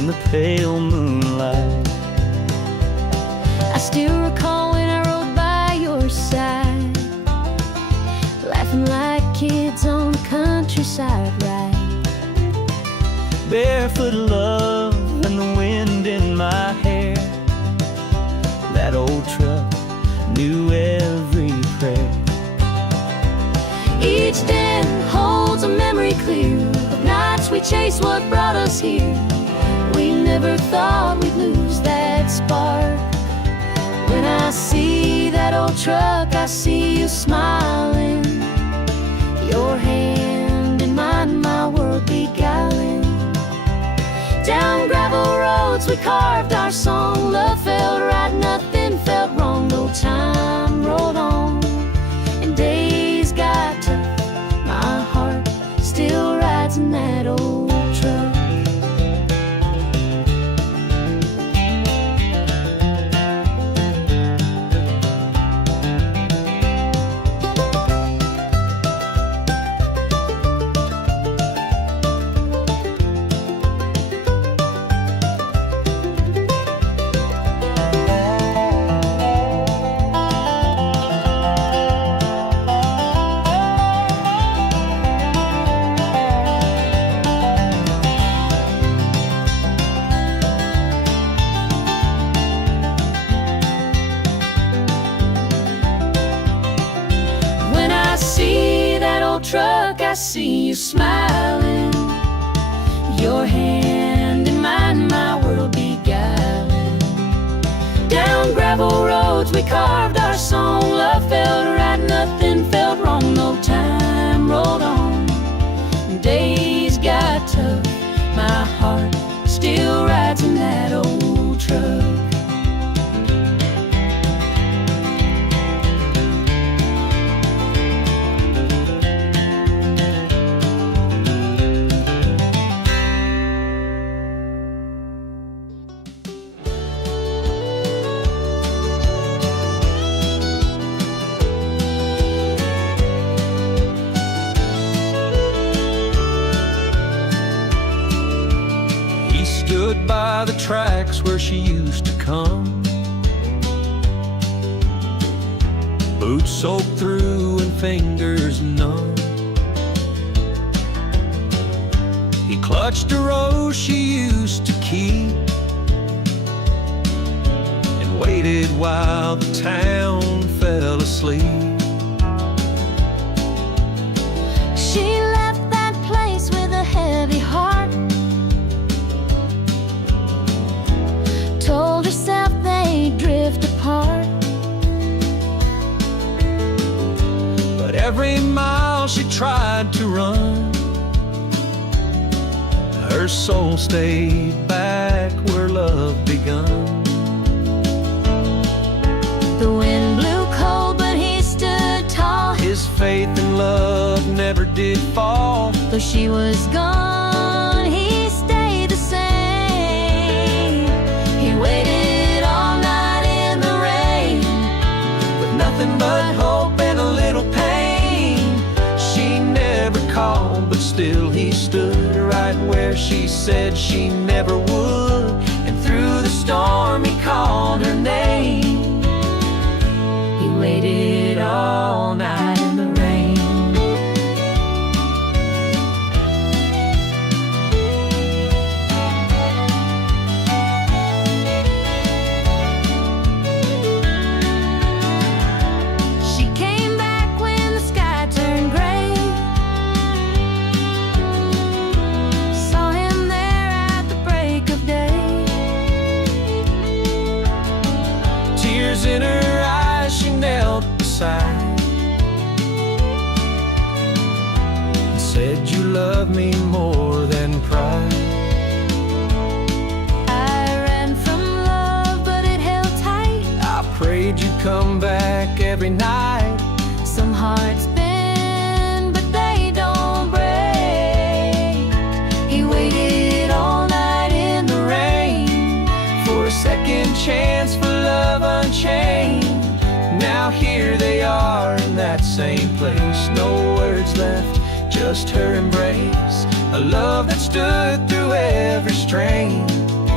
in the pale moonlight. I still recall when I rode by your side, laughing like kids on the countryside ride. Barefoot love and the wind in my hair. That old truck knew every prayer. Each den holds a memory clear of nights we chased what brought us here. We never thought we'd lose that spark. When I see that old truck, I see you smiling, your hand in mine, my world beguiling. Down gravel roads we carved our song. Love felt right, nothing felt wrong. No time rolled on and days got tough. My heart still rides in that old truck. Truck, I see you smiling, your hand in mine, my world beguiling. Down gravel roads we carved our song. Love felt right, nothing felt wrong. No time rolled on and days got tough. My heart still rides in that old truck. Stood by the tracks where she used to come, boots soaked through and fingers numb. He clutched a rose she used to keep and waited while the town fell asleep. She left that place with a heavy heart, told herself they'd drift apart. But every mile she tried to run, her soul stayed back where love begun. The wind blew cold, but he stood tall. His faith in love never did fall. Though she was gone, he stayed the same. He waited all night in the rain, With nothing but hope and a little pain. She never called, but still he stood right where she said she never would. And through the storm he called her name. he waited all night in the rain. She came back when the sky turned gray, saw him there at the break of day. Tears in her eyes, she knelt beside and said, "You love me more than pride." I ran from love, but it held tight. I prayed you'd come back every night. Some hearts bend, but they don't break. He waited all night in the rain For a second chance, for love unchained. Now here they are in that same place. No words left, just her embrace. A love that stood through every strain.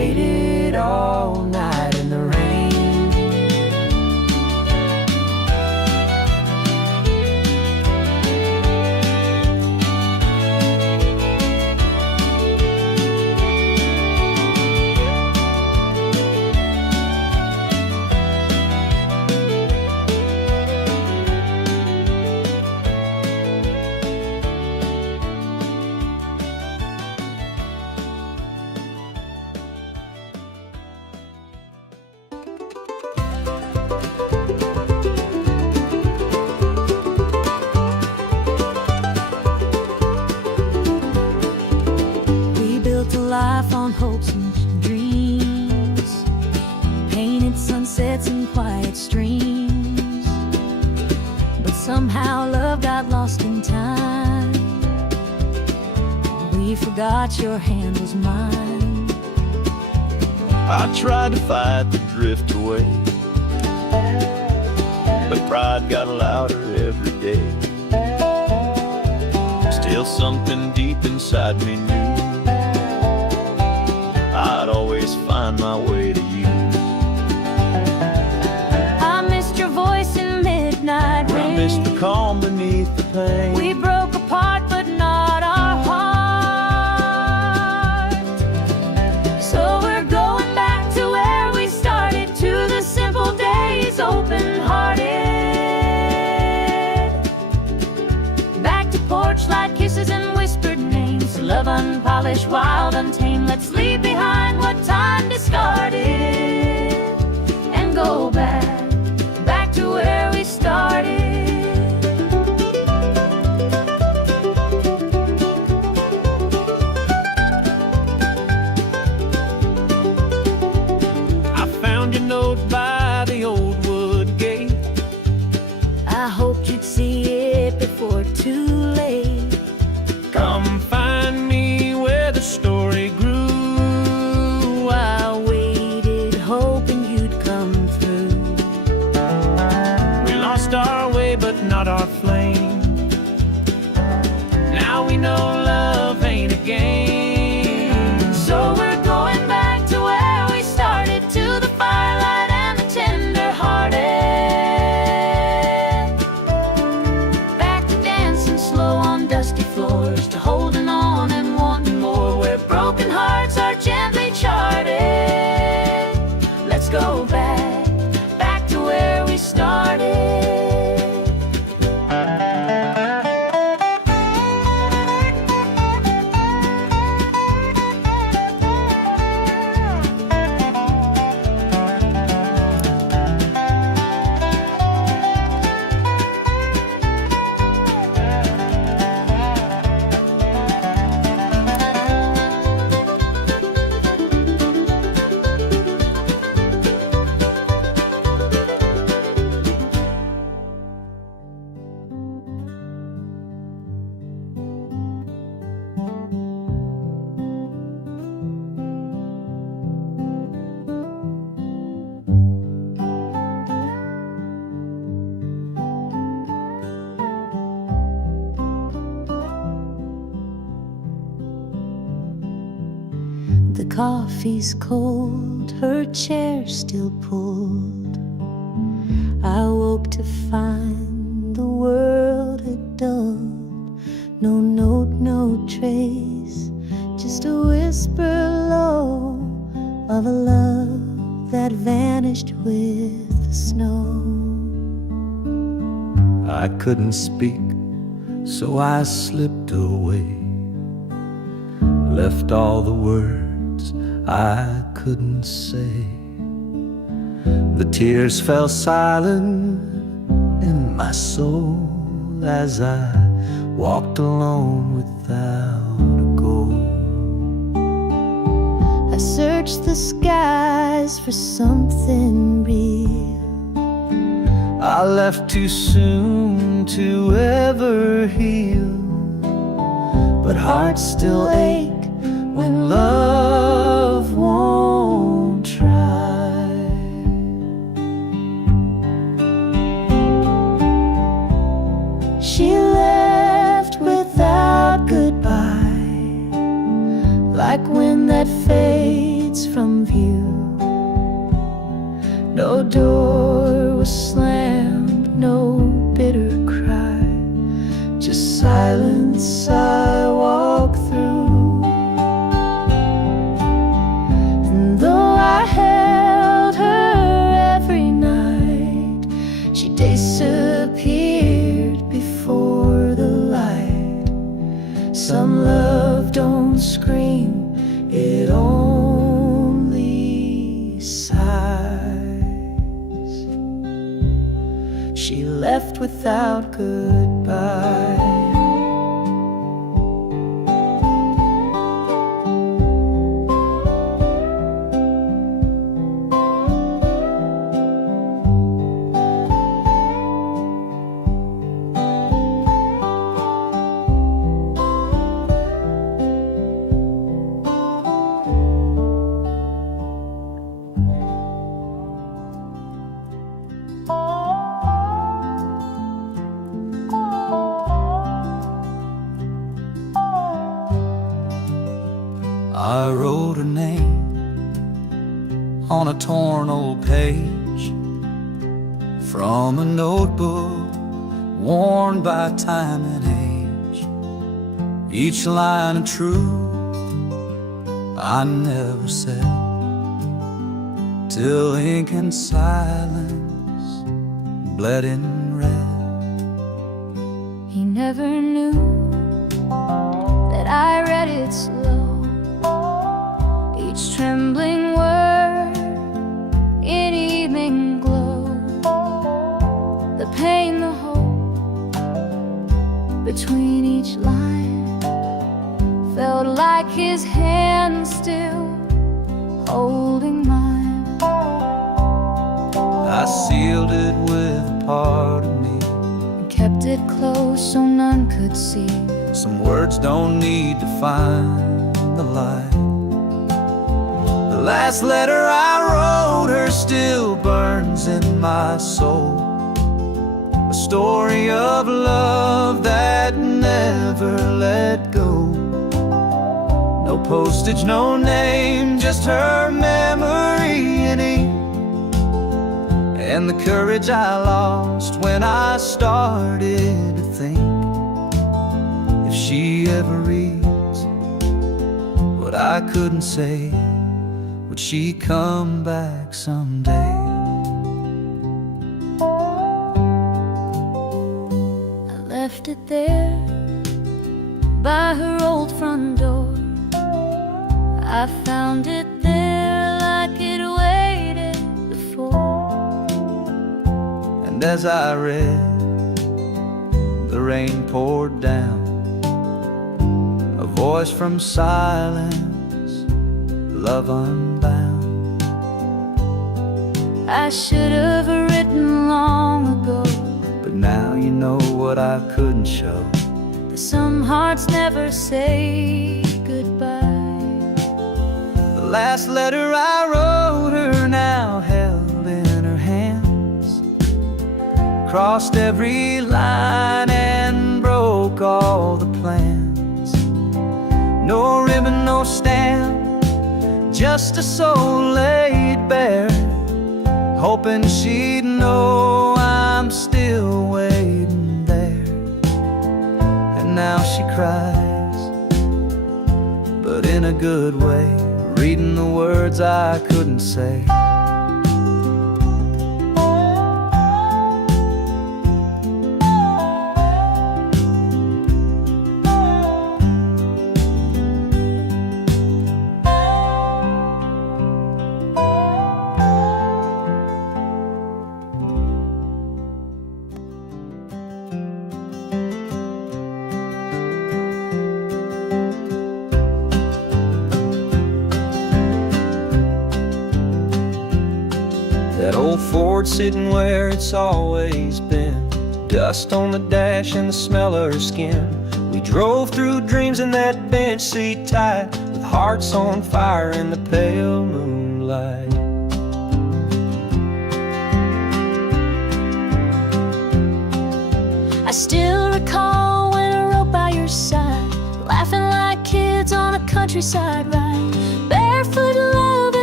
waited all night in the rain. Life on hopes and dreams, painted sunsets and quiet streams, but somehow love got lost in time. We forgot your hand was mine. I tried to fight the drift away, but pride got louder every day. Still something deep inside me knew I'd always find my way to you. I missed your voice in midnight rain. I missed the calm beneath the pain. We broke apart, but not our heart. So we're going back to where we started, to the simple days, open-hearted. Back to porch light kisses and whispered names, love unpolished, wild, untamed. Let's leave behind what time discarded and go back to where we started. I found your note by the old wood gate. I hoped you'd see it before too late. Come find me where the story grew. I waited, hoping you'd come through. We lost our way, but not our flame. Now we know love ain't a game. So we're going back to where we started, to the firelight and the tender-hearted. Back to dancing slow on dusty floors, to holding on and wanting more, where broken hearts are gently charted. Let's go back to where we started. The coffee's cold, her chair still pulled. I woke to find the world had dulled. No note, no trace, just a whisper low of a love that vanished with the snow. I couldn't speak, so I slipped away, left all the words I couldn't say. The tears fell silent in my soul as I walked alone without a goal. I searched the skies for something real. I left too soon to ever heal, but hearts still ache when love won't try. She left without goodbye, like wind that fades streets from view. No door was slammed, no bitter cry, just silence I walk through. And though I held her every night, she disappeared before the light. Some love don't scream, it only sighs. She left without goodbye. I wrote her name on a torn old page from a notebook worn by time and age. Each line of truth I never said, till ink and silence bled in red. He never knew that I read it slow, each trembling word in evening glow. The pain, the hope between each line felt like his hand still holding mine. I sealed it with a part of me And kept it close so none could see. Some words don't need to find the light. The last letter I wrote her still burns in my soul, a story of love that never let go. No postage, no name, just her memory in ink, and the courage I lost when I started to think, if she ever reads what I couldn't say, would she come back someday? I left it there by her old front door. I found it there like it waited before. And as I read, the rain poured down, a voice from silence, love unbound. I should have written long ago, but now you know what I couldn't show. that some hearts never say goodbye. The last letter I wrote her now held in her hands, crossed every line and broke all the plans. No ribbon, no stamp, just a soul laid bare, hoping she'd know I'm still waiting there. And now she cries, but in a good way, reading the words I couldn't say. That old Ford sitting where it's always been, dust on the dash and the smell of her skin. We drove through dreams in that bench seat tight, with hearts on fire in the pale moonlight. I still recall when I rode by your side, laughing like kids on a countryside ride, barefoot love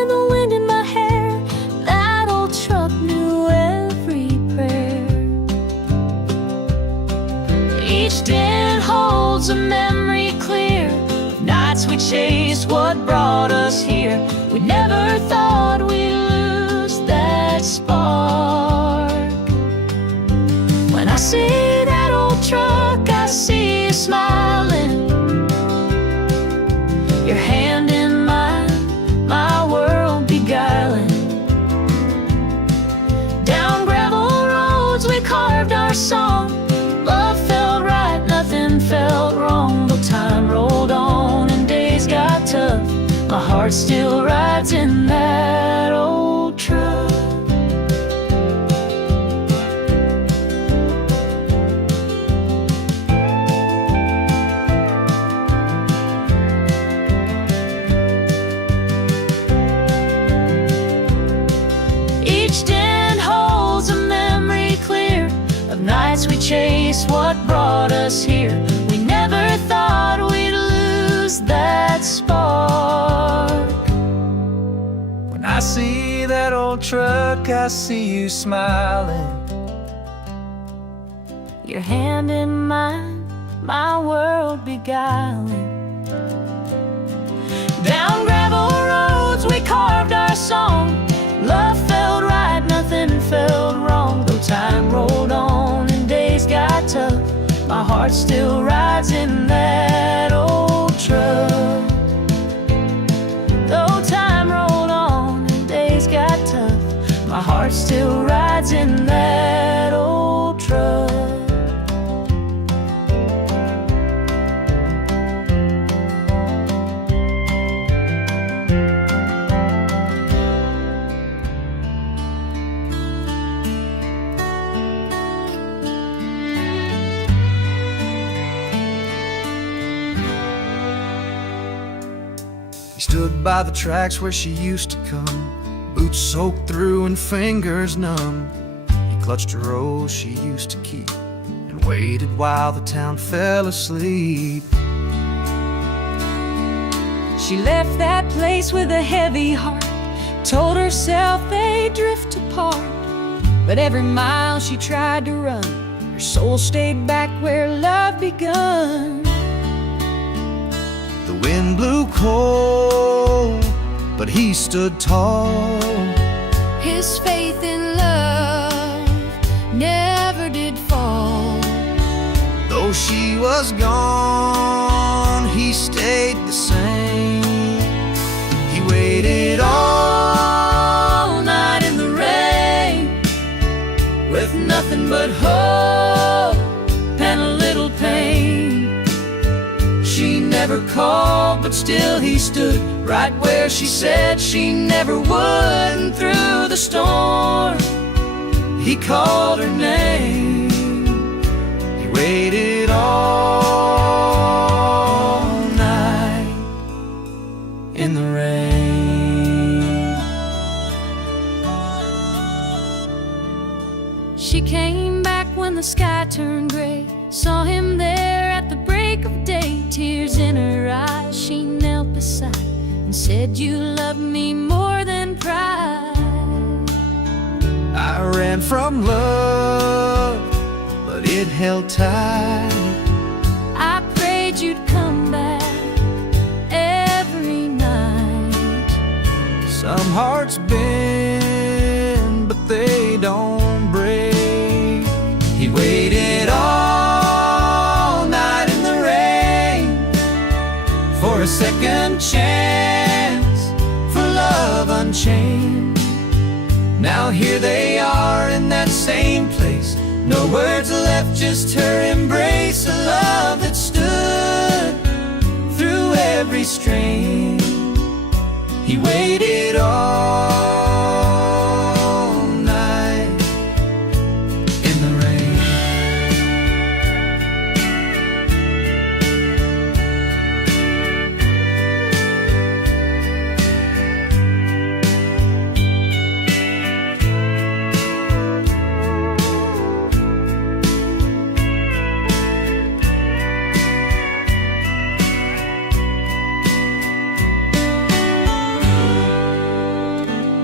nights we chased what brought us here. We never thought we'd lose that spark. When I see that old truck, I see you smiling, your hand in mine, my world beguiling. Down gravel roads we carved our song. Love felt right, nothing felt wrong. Though time rolled on and days got tough, my heart still rides in that old truck. Each den holds a memory clear of nights we chased what brought us here. We never thought we'd lose that spark. When I see that old truck, I see you smiling, Your hand in mine, my world beguiling. Down gravel roads we carved our song. Love felt right, nothing felt wrong. Though time rolled on and days got tough, my heart still rides in that old truck. Though time rolled on and days got tough, my heart still rides in that old truck. He stood by the tracks where she used to come, boots soaked through and fingers numb. He clutched a rose she used to keep and waited while the town fell asleep. She left that place with a heavy heart, told herself they'd drift apart. But every mile she tried to run, her soul stayed back where love begun. The wind blew cold, but he stood tall. His faith in love never did fall. Though she was gone, he stayed the same. He waited all night in the rain, with nothing but hope and a little pain. She never called, but still he stood right where she said she never would. And through the storm, he called her name. He waited all night in the rain. She came back when the sky turned gray, saw him there at the break of day. Tears in her eyes, she knelt beside and said, "You love me more than pride." I ran from love, but it held tight. I prayed you'd come back every night. Some hearts bend, but they don't break. He waited all night in the rain for a second chance, for love unchained. Now here they are in that same place, no words left, just her embrace. A love that stood through every strain. He waited all night in the rain.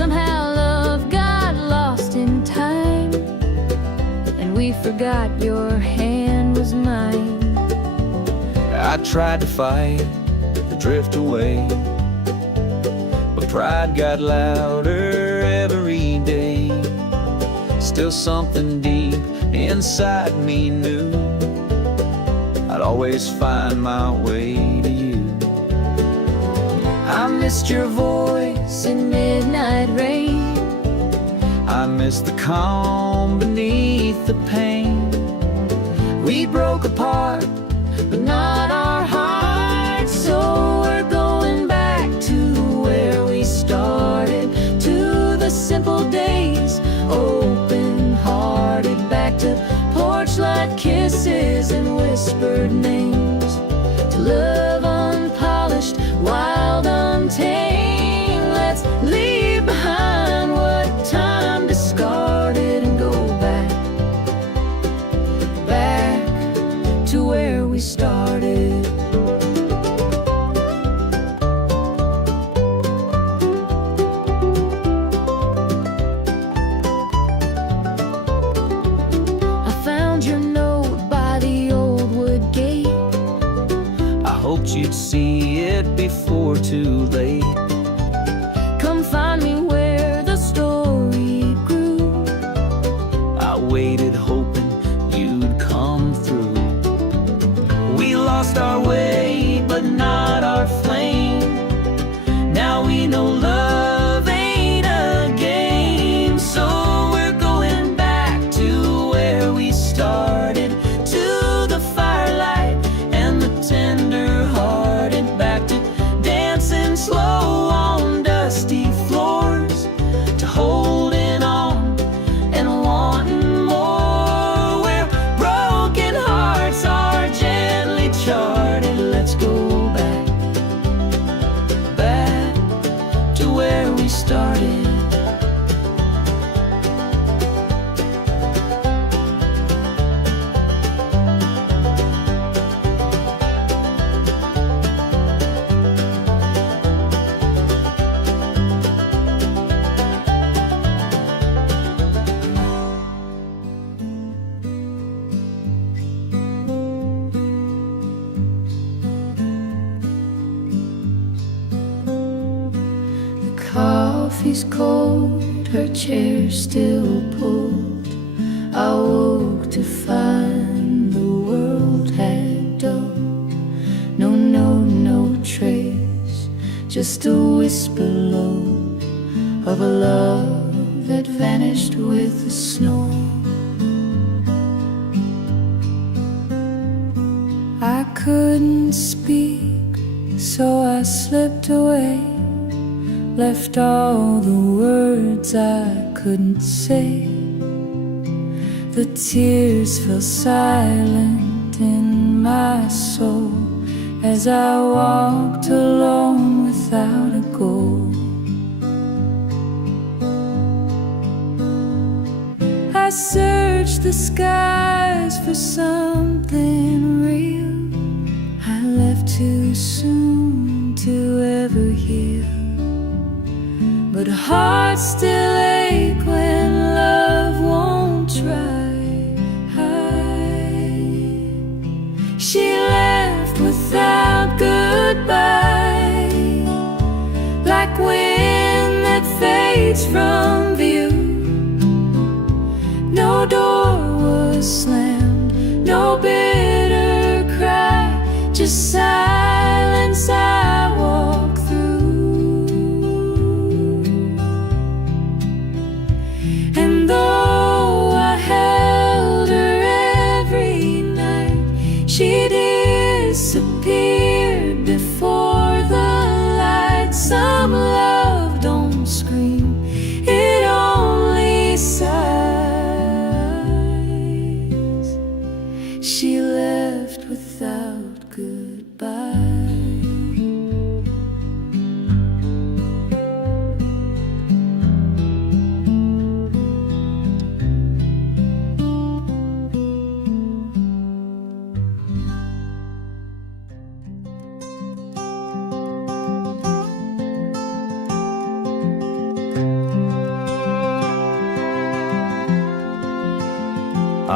Somehow love got lost in time, and we forgot your hand was mine. I tried to fight the drift away, but pride got louder every day. Still something deep inside me knew I'd always find my way to you. I missed your voice in midnight rain. I missed the calm beneath the pain. We broke apart, but not our hearts. So we're going back to where we started, to the simple days, open-hearted. Back to porch light kisses and whispered names, to love unpolished, wild, untamed. Let's leave behind what time discarded and go back, back to where we started. I found your note by the old wood gate. I hoped you'd see it before too late. Come find me where the story grew. I waited hoping you'd come through. We lost our way, but not our flame. Now we know love ain't a game. So we're going back to where we started, to the firelight and the tender-hearted. Back to dancing slow on dusty floors, to holding on and wanting more, where broken hearts are gently charted. Let's go back, back to where we started. Coffee's cold, her chair still pulled. I woke to find the world had dulled. No note, no trace, just a whisper low of a love that vanished with the snow. I couldn't speak, so I slipped away, left all the words I couldn't say. The tears fell silent in my soul as I walked alone without a goal. I searched the skies for something real. I left too soon to ever heal, but hearts still ache when love won't try. She left without goodbye, like wind that fades from view. No door was slammed, no bitter cry, just silence I walk through. And though I held her every night, she disappeared before the light. Some love don't scream, it only sighs. She left without goodbye.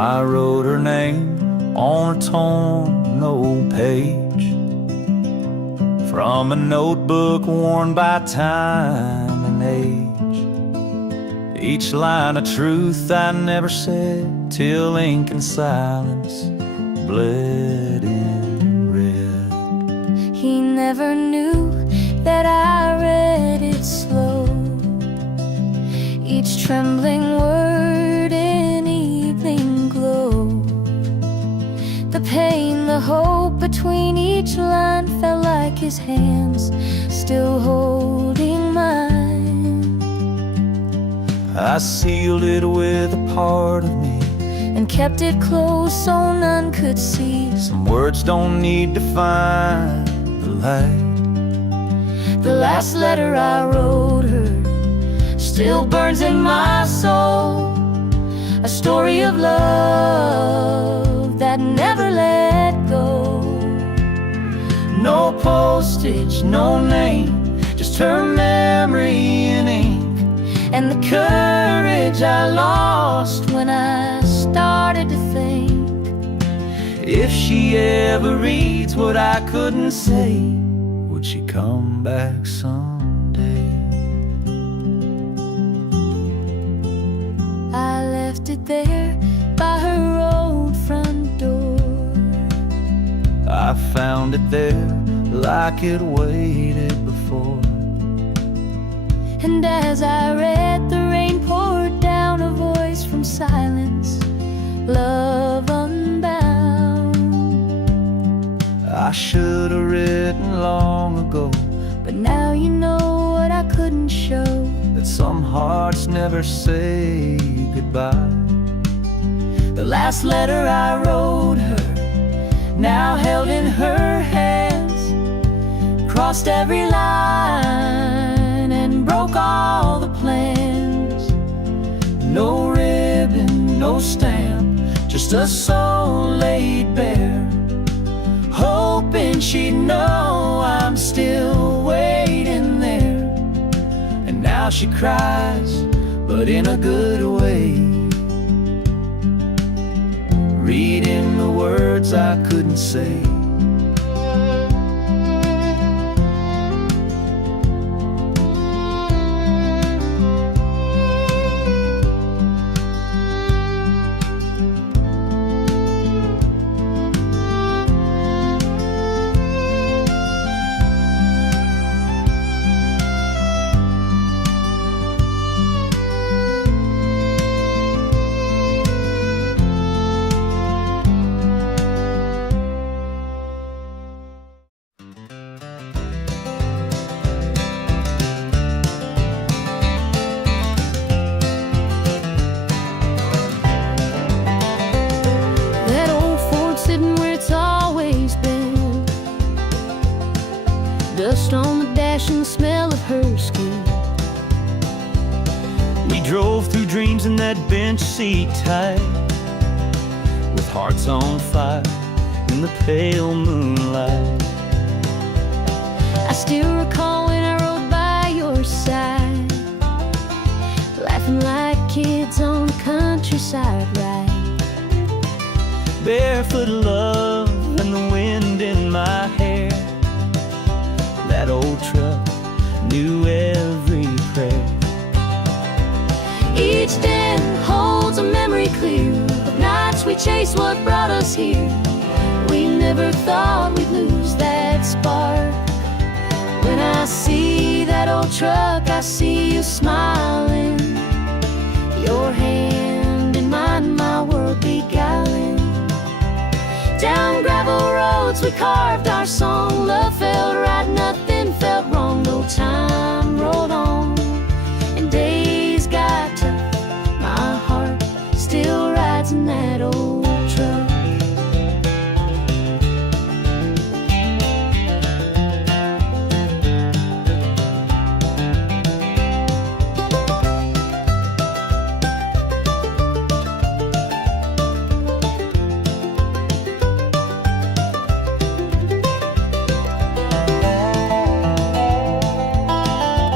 I wrote her name on a torn old page from a notebook worn by time and age. Each line a truth I never said till ink and silence bled in red. He never knew that I read it slow, each trembling word in evening glow. The pain, the hope between each line felt like his hands still holding mine. I sealed it with a part of me and kept it close so none could see. Some words don't need to find the light. The last letter I wrote her still burns in my soul, a story of love that never let go. No postage, no name, just her memory in ink, and the courage I lost when I started to think, if she ever reads what I couldn't say, would she come back someday? I left it there by her old front door. I found it there like it waited before. And as I read, the rain poured down, a voice from silence, love unbound. I should have written long ago, but now you know what I couldn't show, that some hearts never say goodbye. The last letter I wrote her, now held in her hands, crossed every line and broke all the plans. No ribbon, no stamp, just a soul laid bare, hoping she'd know I'm still waiting there. And now she cries, but in a good way, reading the words I couldn't say. Dust on the dash and the smell of her skin. We drove through dreams in that bench seat tight, with hearts on fire in the pale moonlight. I still recall when I rode by your side, laughing like kids on the countryside ride. Barefoot love and the wind in my hair. That old truck knew every prayer. Each den holds a memory clear of nights we chased what brought us here. We never thought we'd lose that spark. When I see that old truck, I see you smiling, your hand in mine, my world beguiling. Down gravel roads we carved our song. Love felt right, nothing felt wrong. No time rolled on and days got tough. My heart still rides in that old truck.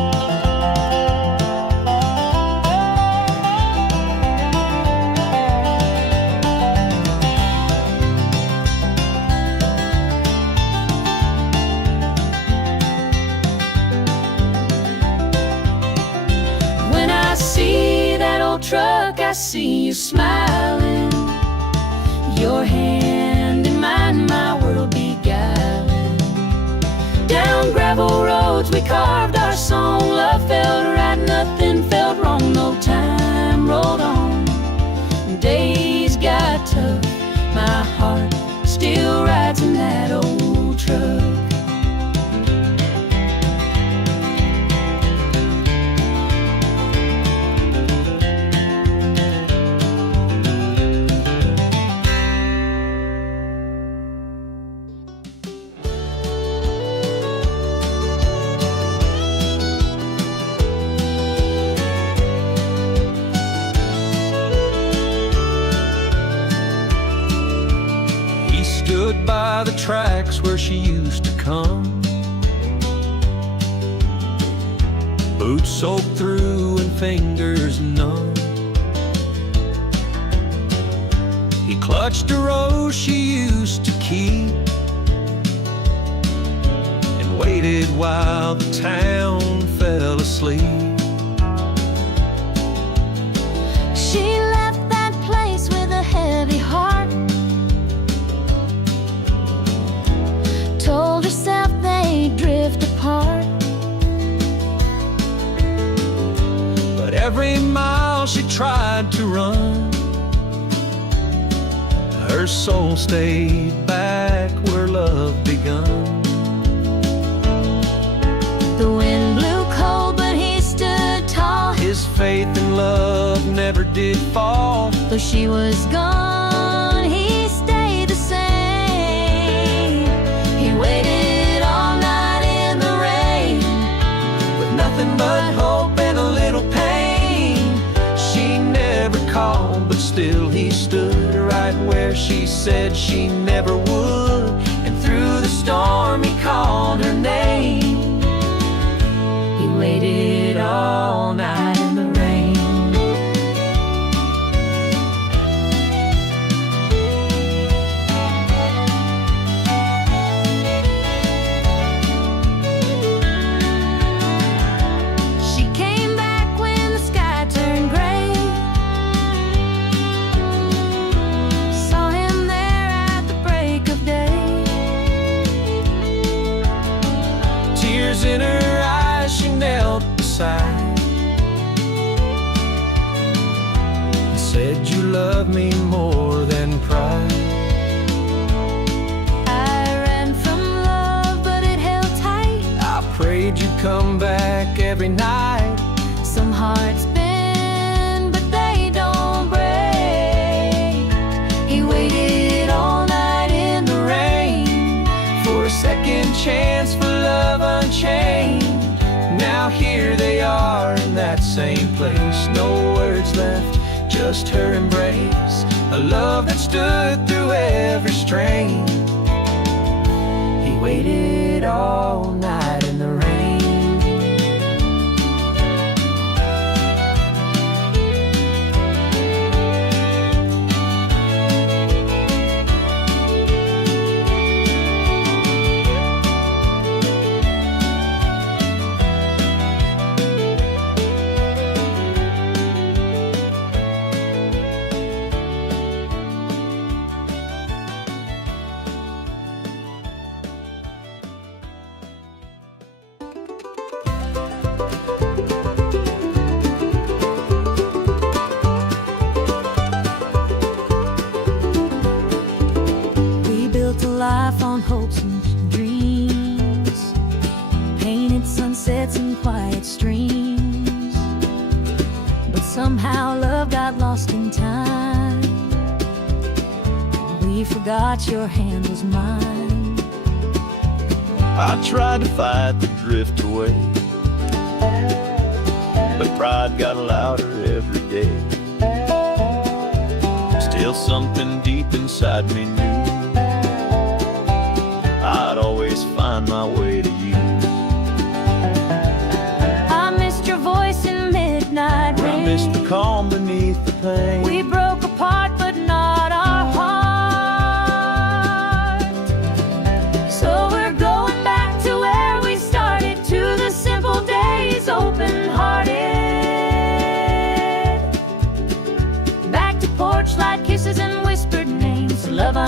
see you smiling, your hand in mine, my world beguiling. Down gravel roads we carved our song, love felt right, nothing felt wrong, no time rolled on. Days got tough, my heart still rides in that old truck. Stood by the tracks where she used to come, boots soaked through and fingers numb. He clutched a rose she used to keep and waited while the town fell asleep. She left that place with a heavy heart, told herself they'd drift apart. But every mile she tried to run, her soul stayed back where love begun. The wind blew cold, but he stood tall. His faith in love never did fall. Though she was gone, he stayed the same. He waited all night in the rain, With nothing but hope and a little pain. She never called, but still he stood right where she said she never would. And through the storm he called her name. he waited all night in the rain. She came back when the sky turned gray, saw him there at the break of day. Tears in her eyes, she knelt beside and said, "You love me more than pride." I ran from love, but it held tight. I prayed you'd come back every night. Some hearts bend, but they don't break. He waited all night in the rain For a second chance for love unchained. Now here they are in that same place. No words left, just her embrace. A love that stood through every strain. He waited all night in the rain. We built a life on hopes and dreams, painted sunsets and quiet streams. But somehow love got lost in time. We forgot your hand was mine. I tried to fight the drift away, but pride got louder every day. Still something deep inside me knew I'd always find my way to you. I missed your voice in midnight I rain. missed the calm beneath the pain. We broke apart, but not our heart. So we're going back to where we started, to the simple days, open-hearted.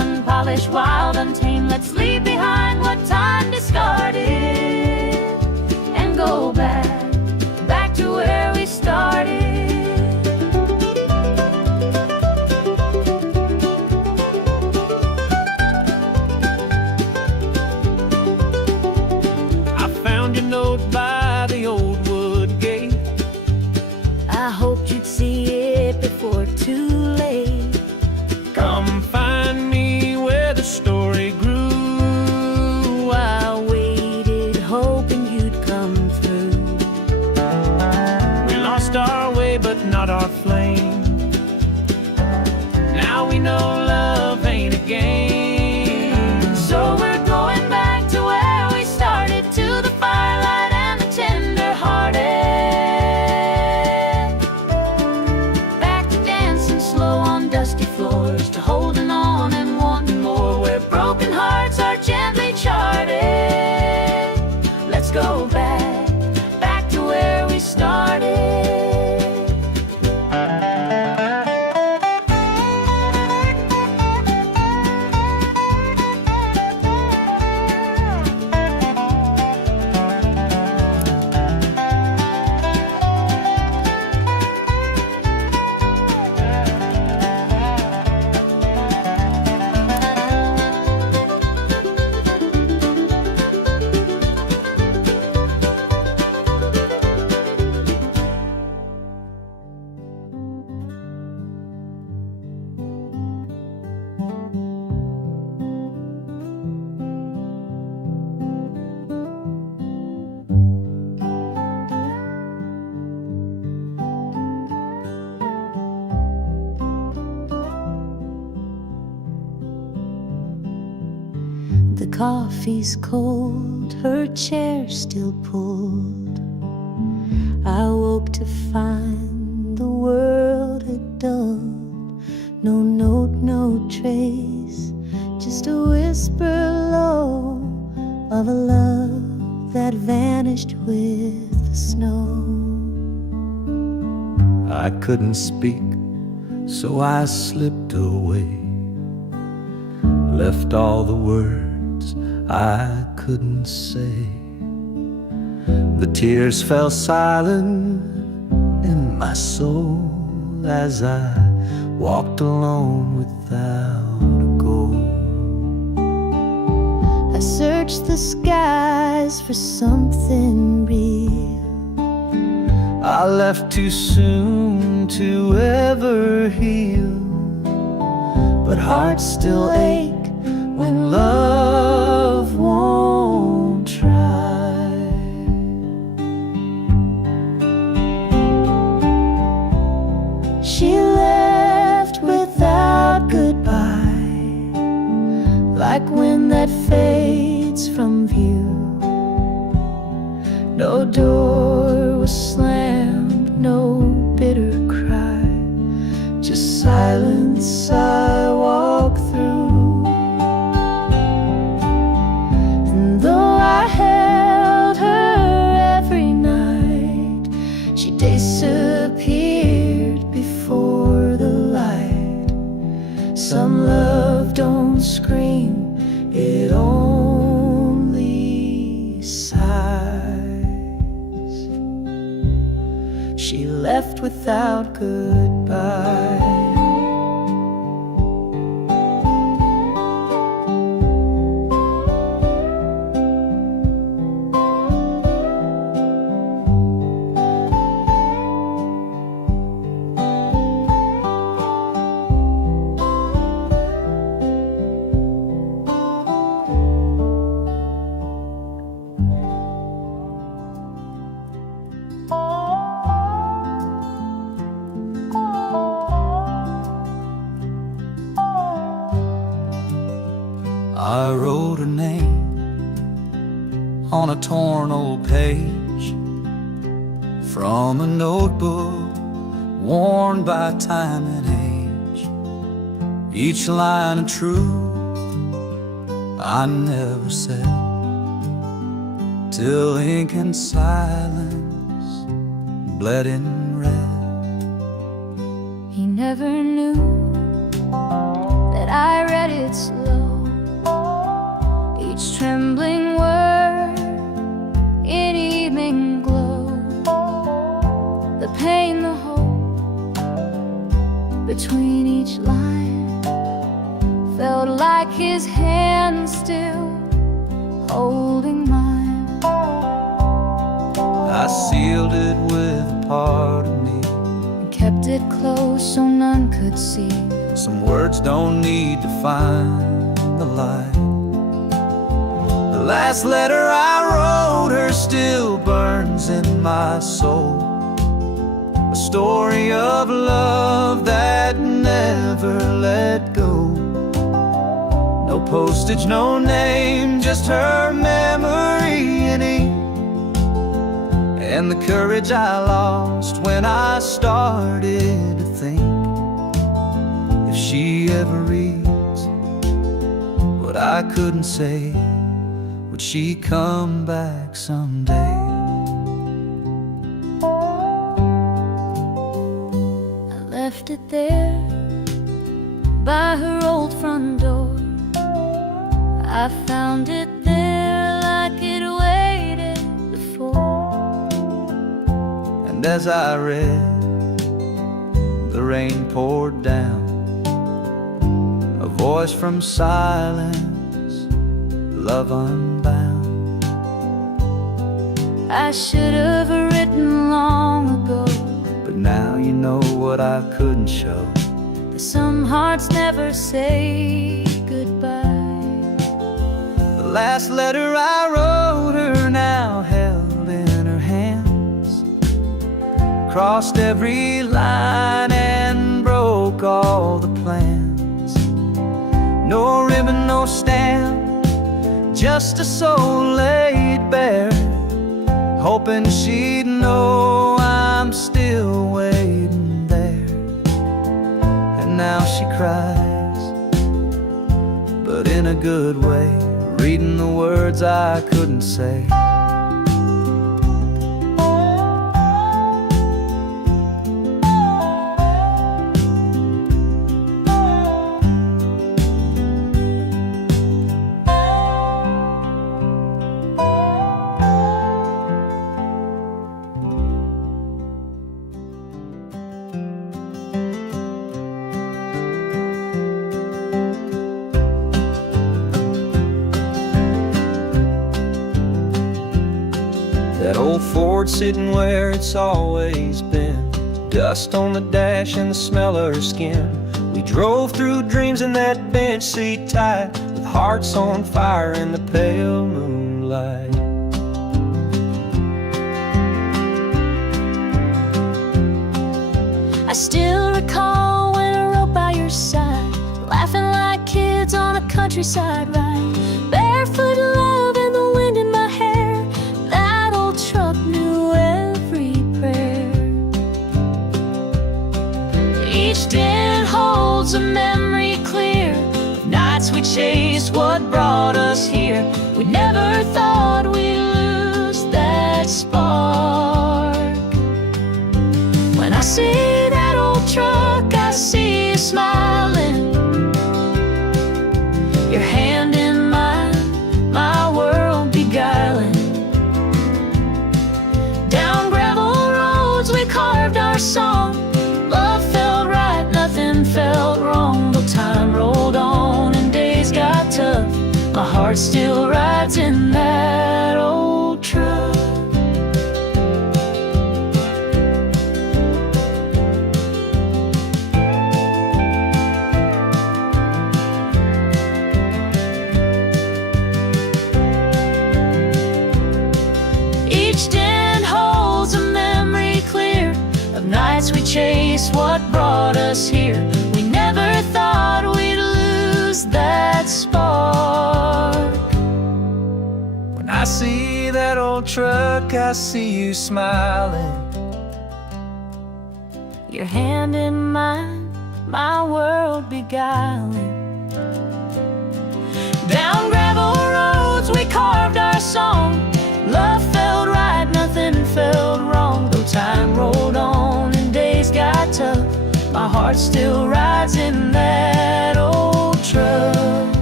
unpolished, wild, untamed. Let's leave behind what time discarded and go back to where we started. I found your note by the old wood gate. I hoped you'd see it before too late. Come find me where the story grew. I waited, hoping you'd come through. We lost our way, but not our flame. Now we know love ain't a game. So we're going back to where we started, to the firelight and the tender-hearted. Back to dancing slow on dusty floors, to holding on and wanting more, where broken hearts are gently charted. Let's go back to where we started. The coffee's cold, her chair still pulled. I woke to find the world had dulled. No note, no trace, just a whisper low of a love that vanished with the snow. I couldn't speak, so I slipped away, left all the words I couldn't say. The tears fell silent in my soul as I walked alone without a goal. I searched the skies for something real. I left too soon to ever heal, but hearts still ache when love won't try. She left without goodbye, like wind that fades from view. No door was slammed, no bitter cry, just silence I walk through. And though I held her every night, she disappeared before the light. Some love don't scream, it only sighs. She left without goodbye. I wrote her name on a torn old page from a notebook worn by time and age. Each line of truth I never said, till ink and silence bled in red. He never knew that I read it it slow, each trembling word in evening glow. The pain, the hope between each line felt like his hand still holding mine. I sealed it with a part of me, And kept it close so none could see. some words don't need to find the light. The last letter I wrote her still burns in my soul, a story of love that never let go. No postage, no name, just her memory in ink, and the courage I lost when I started to think, if she ever reads what I couldn't say, would she come back someday? I left it there by her old front door. I found it there like it waited before. And as I read, the rain poured down, a voice from silence, love unbound. I should have written long ago, But now you know what I couldn't show. that some hearts never say goodbye. The last letter I wrote her now held in her hands, crossed every line and broke all the plans. No ribbon, no stamp, just a soul laid bare, hoping she'd know I'm still waiting there. And now she cries, but in a good way, reading the words I couldn't say. That old Ford sitting where it's always been, dust on the dash and the smell of her skin. We drove through dreams in that bench seat tight, with hearts on fire in the pale moonlight. I still recall when I rode by your side, laughing like kids on a countryside ride, barefoot love and the wind in my hair. That old truck knew every prayer. Each dent holds a memory clear of nights we chased what brought us here. We never thought we'd lose that spark. When I see that old truck, I see you smiling, your hand in mine, my world beguiling. Down gravel roads we carved our song, love felt right, nothing felt wrong. But time rolled on and days got tough, my heart still rides in that old truck. Each dent holds a memory clear of nights we chased what brought us here. We never thought we'd lose that spark. When I see that old truck, I see you smiling, Your hand in mine, my world beguiling. Down gravel roads we carved our song, love felt right, nothing felt wrong. Though time rolled on and days got tough, my heart still rides in that old truck.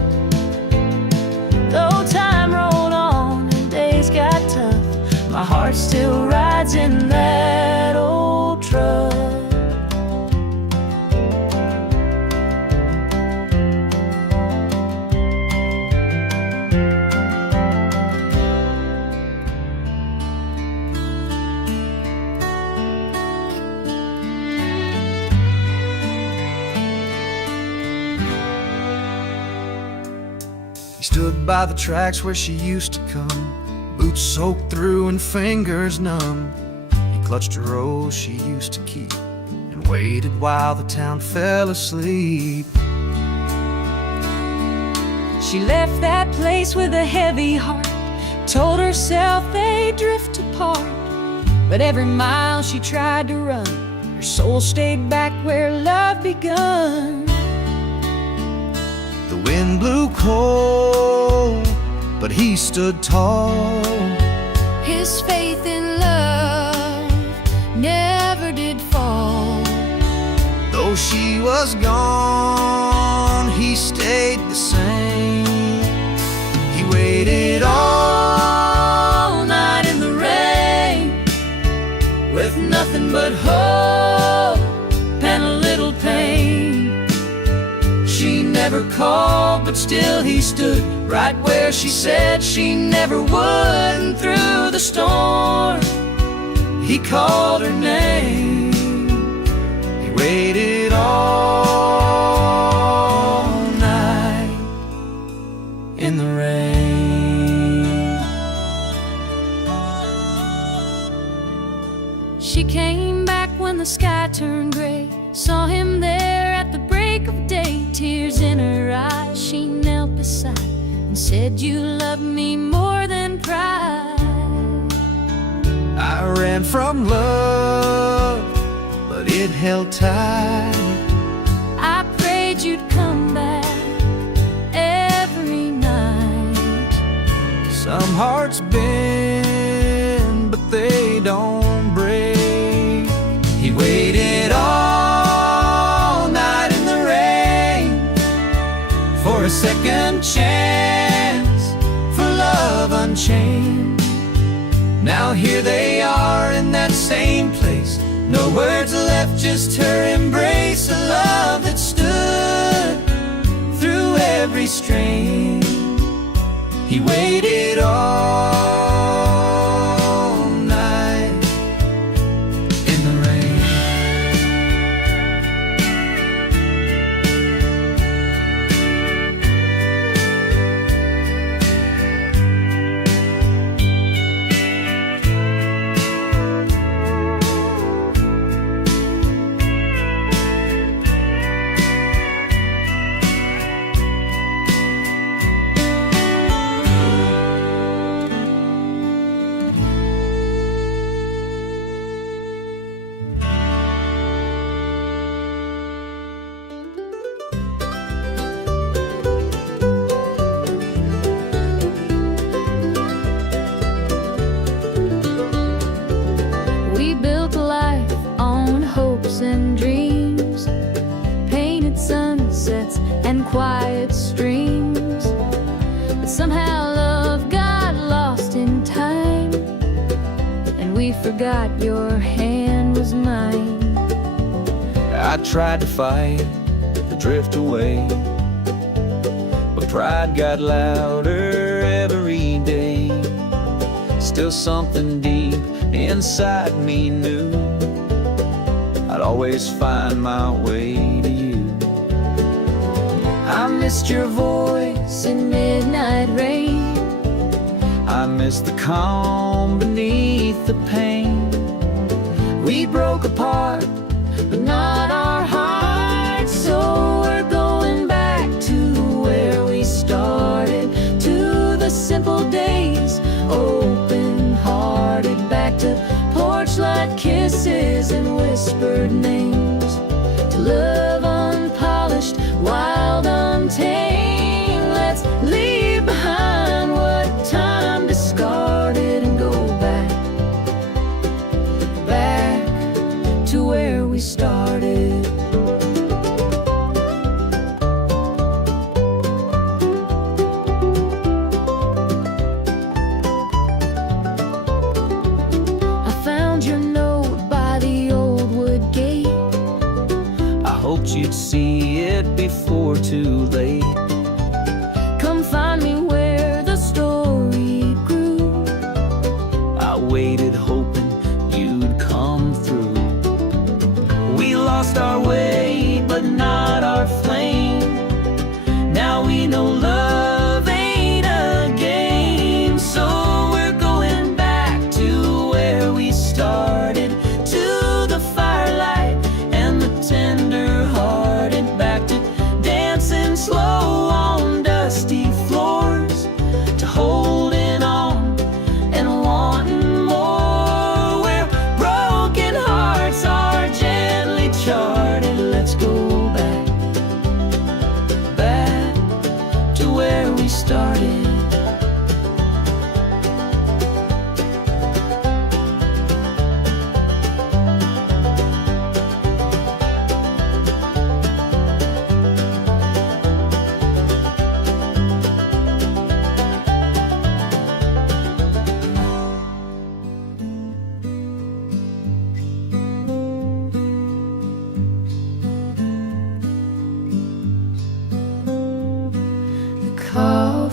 stood by the tracks where she used to come, boots soaked through and fingers numb. He clutched a rose she used to keep and waited while the town fell asleep. She left that place with a heavy heart, told herself they'd drift apart. But every mile she tried to run, her soul stayed back where love begun. The wind blew cold, but he stood tall. His faith in love never did fall. Though she was gone, he stayed the same. He waited all night in the rain, with nothing but hope and a little pain. She never called, but still he stood right where she said she never would. And through the storm, he called her name. He waited all night in the rain. She came back when the sky turned gray, saw him there at the break of day. Tears in her eyes, she knelt beside and said, "You love me more than pride." I ran from love, but it held tight. I prayed you'd come back every night. Some hearts bend, but they don't break. He waited all night in the rain for a second chance, for love unchained. Now here they are in that same place, no words left, just her embrace. A love that stood through every strain. He waited all night in the rain. We built a life on hopes and dreams, painted sunsets and quiet streams. But somehow love got lost in time, and we forgot your hand was mine. I tried to fight the drift away, but pride got louder every day. Still something deep inside me knew I'd always find my way to you. I missed your voice in midnight rain. I missed the calm beneath the pain. We broke apart, but not our hearts. So we're going back to where we started, to the simple days, open-hearted, back to porch light kisses and whispered names, to love unpolished, wild, untamed. Let's leave behind what time discarded and go back, back to where we started. I found your note by the old wood gate. I hoped you'd see it before too late. Come find me where the story grew. I waited hoping you'd come through. We lost our way, but not our flame. Now we know love ain't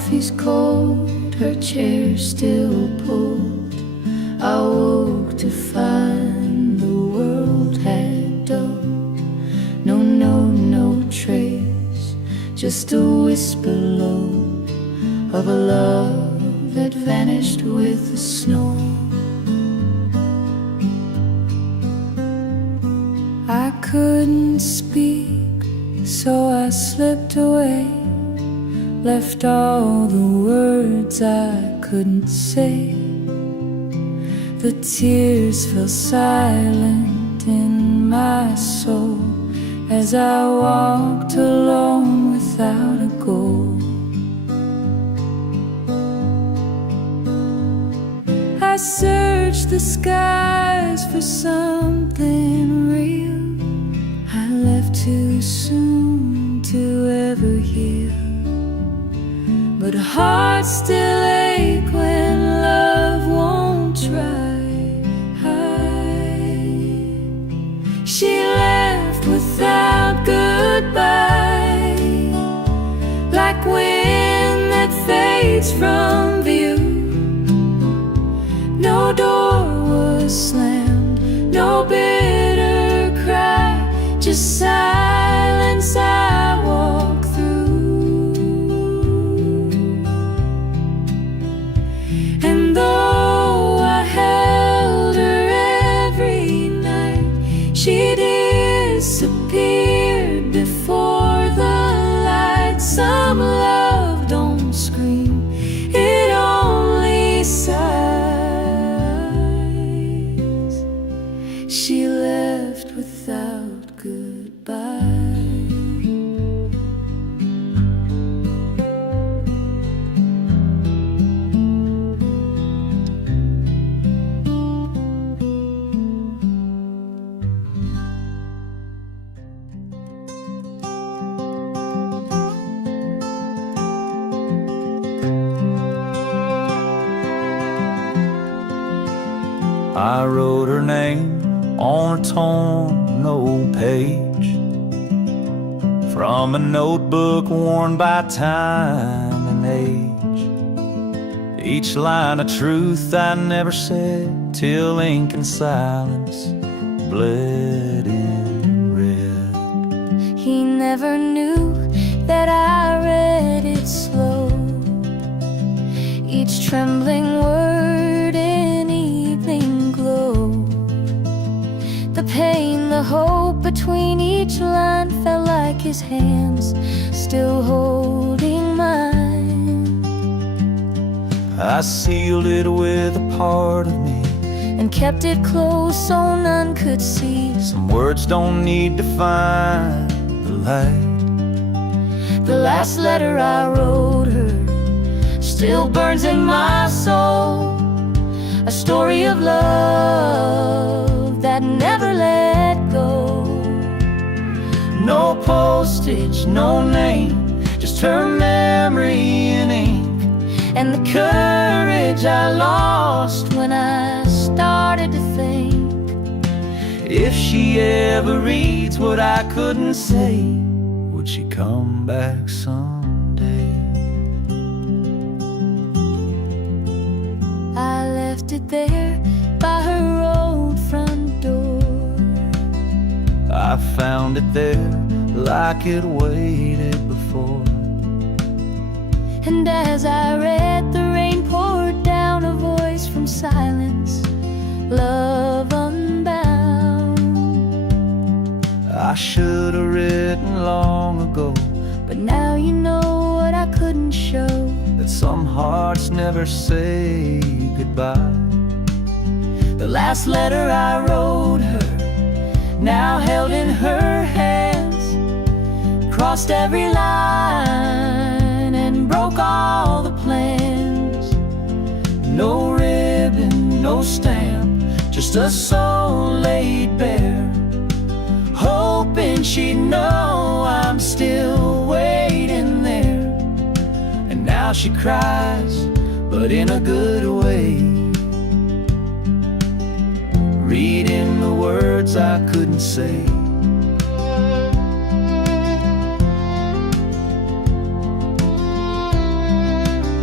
coffee's cold, her chair still pulled. I woke to find the world had dulled. No trace, just a whisper low of a love that vanished with the snow. I couldn't speak, so I slipped away, left all the words I couldn't say. The tears fell silent in my soul as I walked alone without a goal. I searched the skies for something real. I left too soon to ever heal, but hearts still ache when love won't try. She left without goodbye, like wind that fades from view. No door was slammed, no bitter cry, just silence I walk through. And though I held her every night, she disappeared before the light. Some love don't scream, it only sighs. She left without goodbye. I wrote her name on a torn old page from a notebook worn by time and age. Each line a truth I never said till ink and silence bled in red. He never knew that I read it slow, each trembling word in evening glow. The pain, the hope between each line felt like his hands still holding mine. I sealed it with a part of me and kept it close so none could see. Some words don't need to find the light. The last letter I wrote her still burns in my soul, a story of love that never let go. No postage, no name, just her memory in ink, and the courage I lost when I started to think, if she ever reads what I couldn't say, would she come back someday? I left it there by her old front door. I found it there like it waited before. And as I read, the rain poured down, a voice from silence, love unbound. I should have written long ago, but now you know what I couldn't show, that some hearts never say goodbye. The last letter I wrote her, now held in her hands, crossed every line and broke all the plans. No ribbon, no stamp, just a soul laid bare, hoping she'd know I'm still waiting there. And now she cries, but in a good way, reading the words I couldn't say.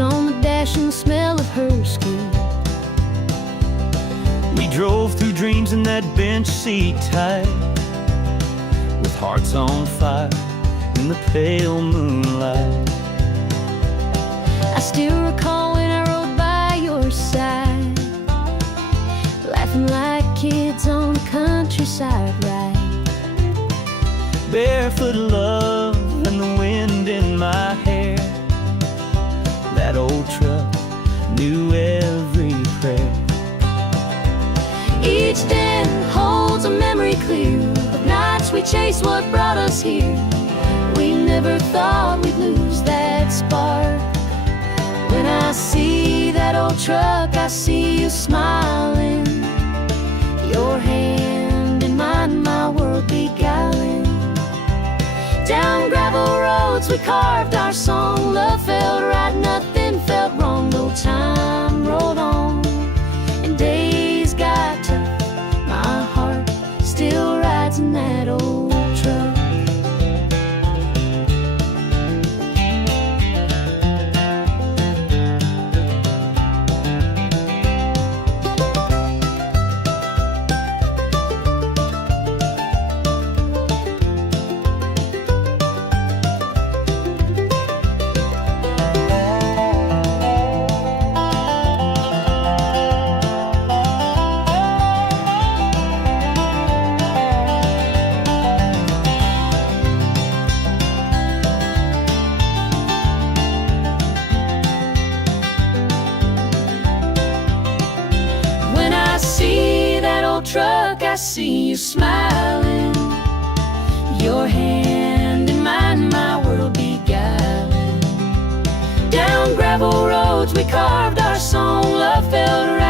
on the dash and the smell of her skin. We drove through dreams in that bench seat tight, with hearts on fire in the pale moonlight. I still recall when I rode by your side, laughing like kids on the countryside ride. Barefoot love and the wind in my hair. That old truck knew every prayer. Each den holds a memory clear of nights we chased what brought us here. We never thought we'd lose that spark. When I see that old truck, I see you smiling, your hand in mine, my world beguiling. Down gravel roads we carved our song. Love felt right, nothing felt wrong. No time rolled on and days got tough. My heart still rides in that old truck. Truck, I see you smiling, your hand in mine, my world beguiling. Down gravel roads we carved our song. Love felt right.